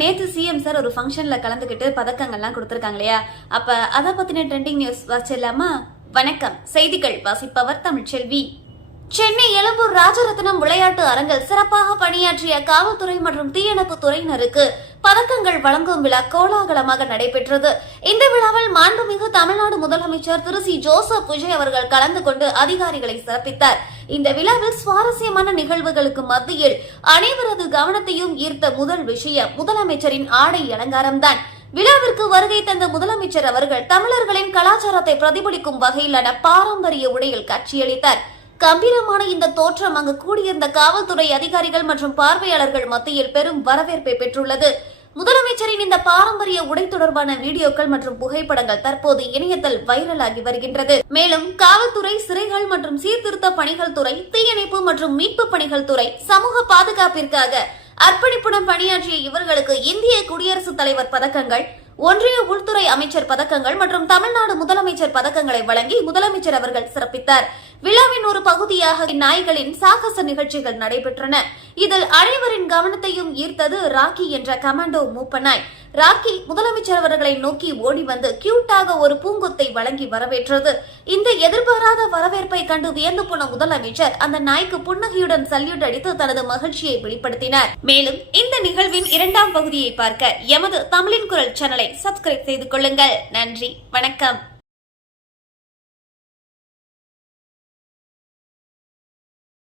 நேத்து CM sir ஒரு ஃபங்க்ஷன்ல கலந்துகிட்டு பதக்கங்கள்லாம் கொடுத்திருக்காங்க இல்லையா? அப்ப அதை பத்தின ட்ரெண்டிங் நியூஸ் வாசிடலாமா? வணக்கம், செய்திகள் வாசிப்பவர் தமிழ்ச்செல்வி. சென்னை எழும்பூர் ராஜரத்னம் விளையாட்டு அரங்கில் சிறப்பாக பணியாற்றிய காவல்துறை மற்றும் தீயணைப்பு துறையினருக்கு பதக்கங்கள் வழங்கும் விழா கோலாகலமாக நடைபெற்றது. இந்த விழாவில் மாண்புமிகு தமிழ்நாடு முதலமைச்சர் திரு சி ஜோசப் விஜய் அவர்கள் கலந்து கொண்டு அதிகாரிகளை சிறப்பித்தார். இந்த விழாவில் சுவாரஸ்யமான நிகழ்வுகளுக்கு மத்தியில் அனைவரது கவனத்தையும் ஈர்த்த முதல் விஷயம் முதலமைச்சரின் ஆடை அலங்காரம்தான். விழாவிற்கு வருகை தந்த முதலமைச்சர் அவர்கள் தமிழர்களின் கலாச்சாரத்தை பிரதிபலிக்கும் வகையிலான பாரம்பரிய உடையில் காட்சியளித்தார். கம்பீரமான இந்த தோற்றம் அங்கு கூடியிருந்த காவல்துறை அதிகாரிகள் மற்றும் பார்வையாளர்கள் மத்தியில் பெரும் வரவேற்பை பெற்றுள்ளது. முதலமைச்சரின் இந்த பாரம்பரிய உடை தொடர்பான வீடியோக்கள் மற்றும் புகைப்படங்கள் தற்போது இணையத்தில் வைரலாகி வருகின்றது. மேலும் காவல்துறை, சிறைகள் மற்றும் சீர்திருத்த பணிகள் துறை, தீயணைப்பு மற்றும் மீட்பு பணிகள் துறை, சமூக பாதுகாப்பிற்காக அர்ப்பணிப்புடன் பணியாற்றிய இவர்களுக்கு இந்திய குடியரசுத் தலைவர் பதக்கங்கள், ஒன்றிய உள்துறை அமைச்சர் பதக்கங்கள் மற்றும் தமிழ்நாடு முதலமைச்சர் பதக்கங்களை வழங்கி முதலமைச்சர் அவர்கள் சிறப்பித்தார். விழாவின் ஒரு பகுதியாக நாய்களின் சாகச நிகழ்ச்சிகள் நடைபெற்றன. இதில் அனைவரின் கவனத்தையும் ஈர்த்தது ராக்கி என்ற கமாண்டோ மூப்ப நாய். ராக்கி முதலமைச்சர் அவர்களை நோக்கி ஓடி வந்து கியூட்டாக ஒரு பூங்கொத்தை வழங்கி வரவேற்றது. இந்த எதிர்பாராத வரவேற்பை கண்டு வியந்து போன முதலமைச்சர் அந்த நாய்க்கு புன்னகையுடன் சல்யூட் அடித்து தனது மகிழ்ச்சியை வெளிப்படுத்தினார். மேலும் இந்த நிகழ்வின் இரண்டாம் பகுதியை பார்க்க எமது தமிழின் குரல் சேனலை சப்ஸ்கிரைப் செய்து கொள்ளுங்கள். நன்றி, வணக்கம்.